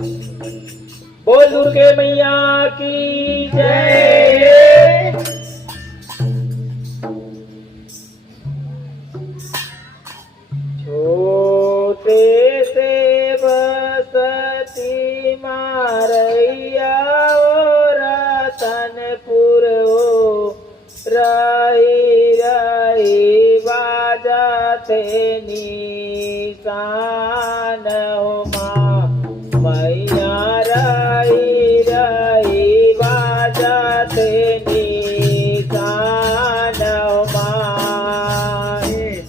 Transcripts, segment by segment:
बोल दुर्गे मैया की जय। छोटे से बसती मारैया ओ रतनपुर ओ रही रही बाजते निशान हो माँ मैया रही रही बाजते निशान हो माँ।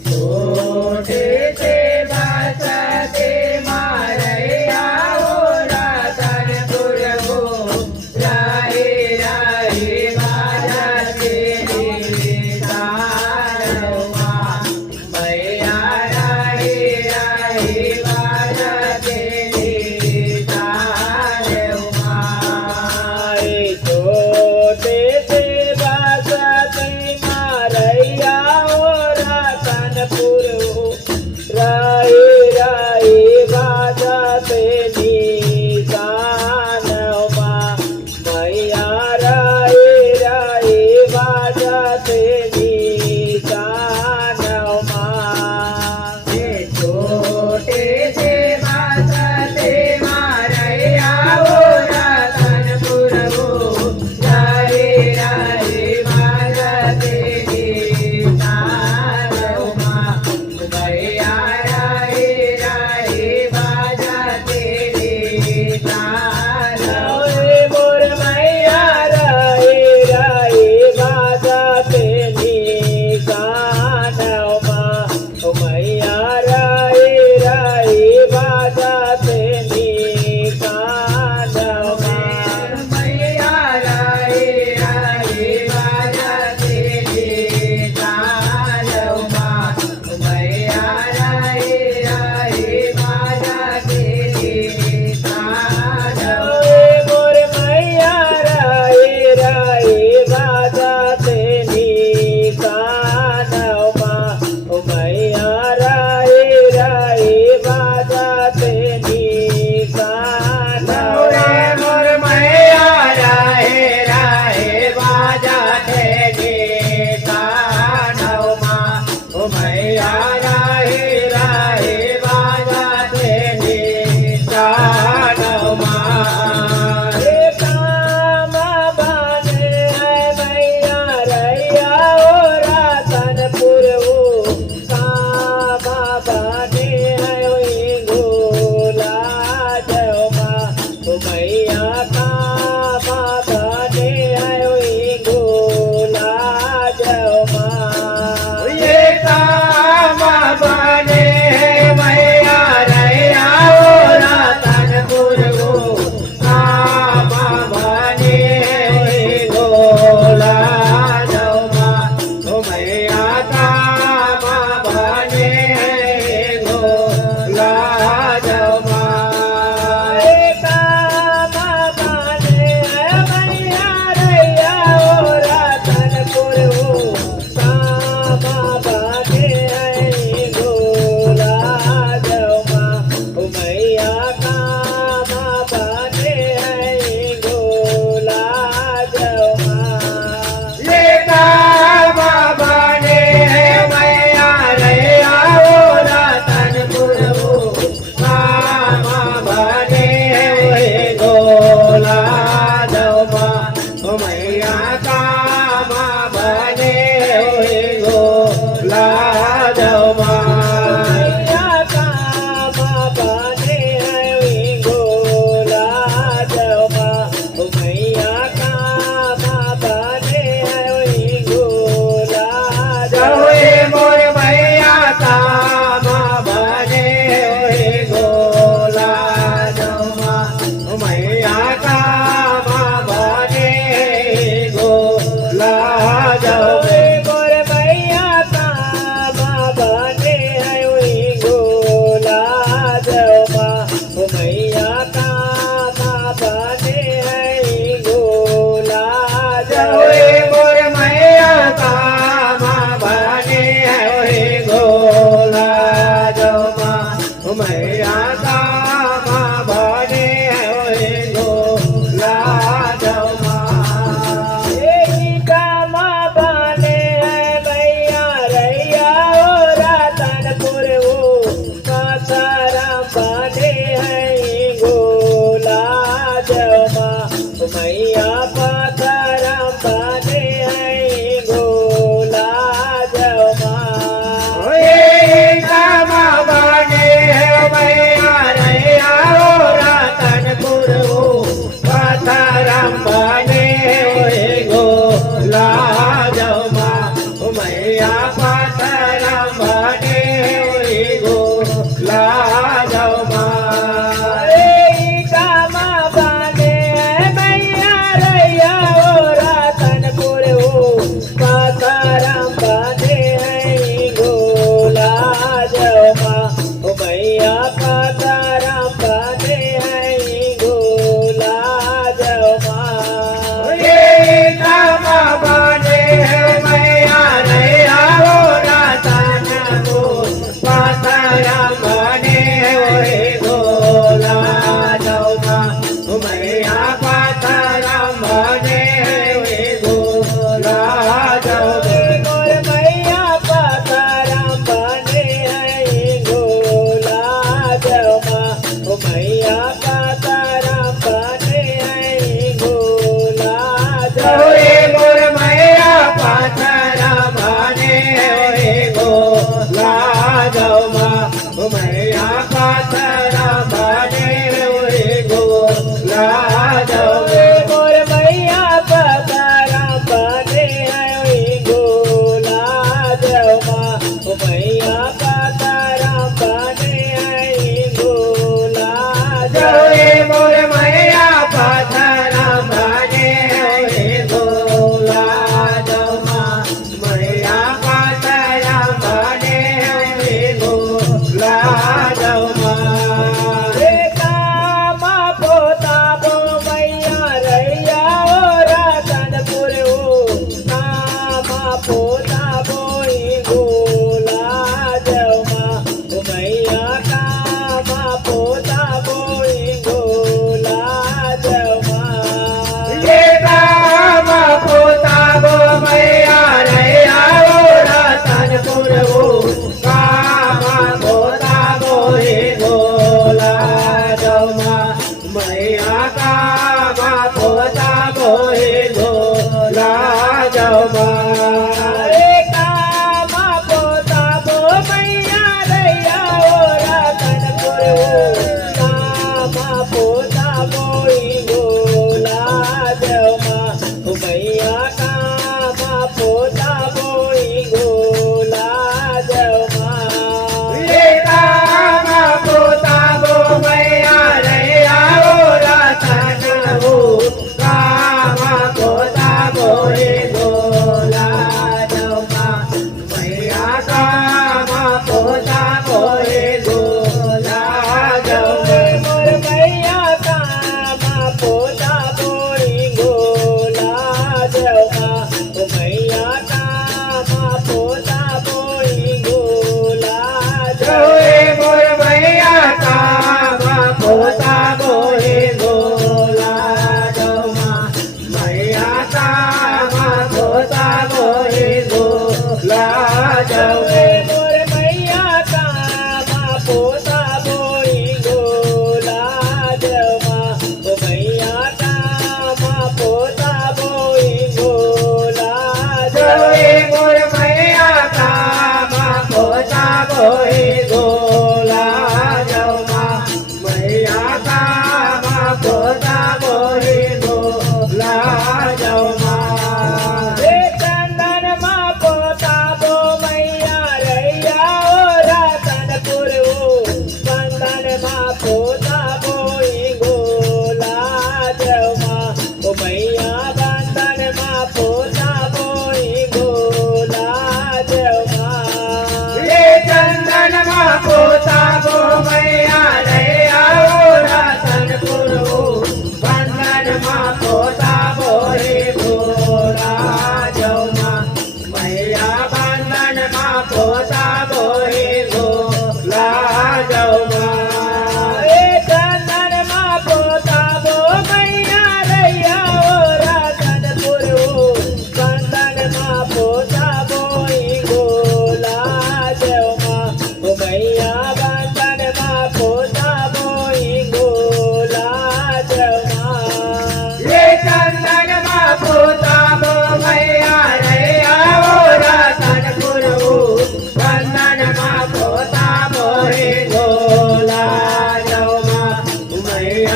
छोटे से बसते मारैया ओ रतनपुर ओ रही रही बाजते निशान हो माँ मैया रही रही बाजते निशान हो माँ। छोटे से बसती मारैया ओ रतनपुर ओ रही रही बाजते निशान हो माँ मैया रही रही बाजते निशान हो माँ। छोटे से बसते मारैया ओ रतनपुर ओ रही रही बाजते निशान हो माँ मैया रही रही बाजते निशान हो मोर मैया रही रही बाजते निशान हो माँ मैया रही रही बाजते निशान हो माँ। मैया रही रही बाजते निशान हो माँ मैया रही रही बाजते निशान हो मोर मैया रही रही बाजते निशान हो माँ मैया रही रही बाजते निशान हो रे मोर मैया रहे रहे बाजते निशान हो माँ मैया रहे रहे बाजते निशान हो माँ। काम बने है मैया रैया ओ रतनपुर ओ काम बने है ओई गोला जय माँ मैया काम बने है ओई गोला जय माँ। ये काम बने हैं मैया रैया ओ रतनपुर को काम बने हैं गोला जौमा ओ मैया काम बने हैं गोला जौमा। काम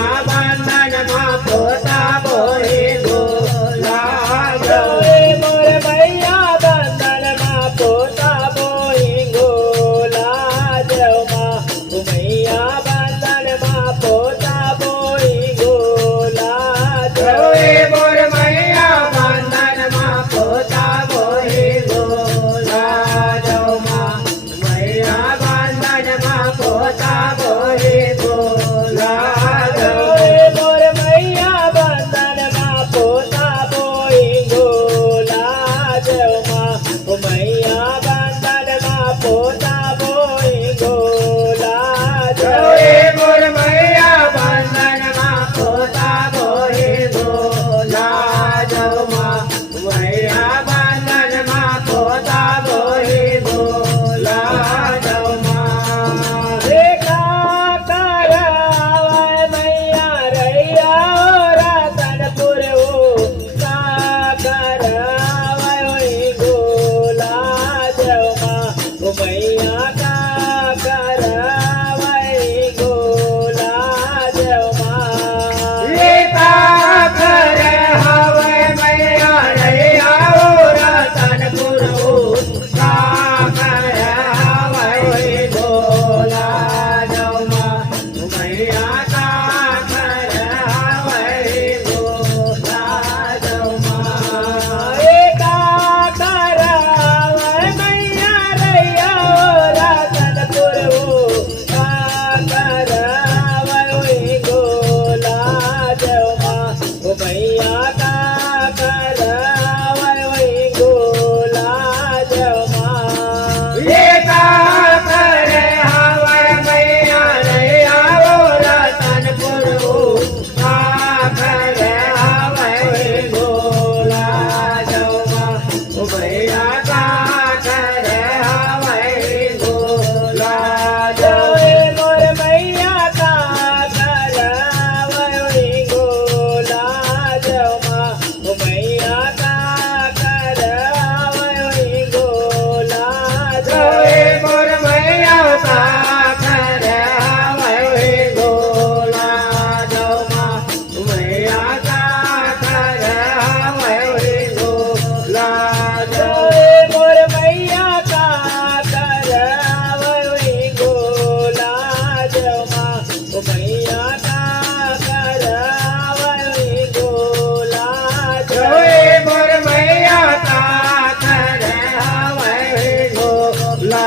मैया बंधन माँ पोता बोहे गोला जय मोर मैया बंधन माँ पोता बोही गोला जय माँ मैया बंधन माँ पोता बोही गोला जय मोर मैया बंधन माँ पोता बोहे गोला जय माँ मैया बंधन माँ पोता बोहे गोला जय मोर मैया बंधन माँ पोता बोही गोला जय माँ मैया बंधन माँ पोता बोही गोला जय मोर मैया बंधन माँ पोता बोहे गोला जय माँ मैया बंधन माँ पोता बोहे गोला जय माँ देखा करावै मैया रैया रतनपुर हो का करावै ओई गोला जय माँ मैया का करावै गोला जय माँ लेता कर हवे मैया रैया रतनपुर का कर हवे गोला जय माँ मैया का कर हवे गोला जय माँ एका करावै मैया रैया रतनपुर हो का करावै ओई गोला जय माँ मैया का करावै ओई गोला जय माँ लेता कर हवे मैया रैया रतनपुर का कर हवे गोला जय माँ मैया का कर हवे गोला जय मोर मैया का करावै ओई गोला जय माँ मैया का करावै ओई गोला जय मोर मैया का कर हवे गोला जय माँ मैया का कर हवे गोला जय मोर मैया का करावै ओई गोला जय माँ मैया का करावै ओई गोला जय मोर मैया का कर हवे गोला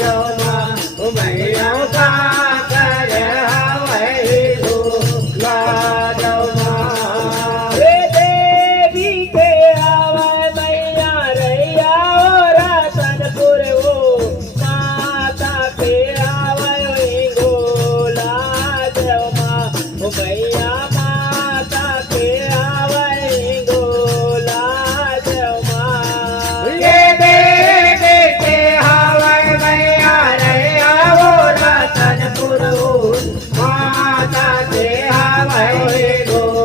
जय माँ मैया का कर हवे गोला जय माँ रे देवी के आवे मैया रैया रतनपुर हो माता के आवे ओई गोला जय माँ मैया माता के आवे गोला जय माँ ये देवी के हवे मैया रैया रतनपुर माता के हवे गोला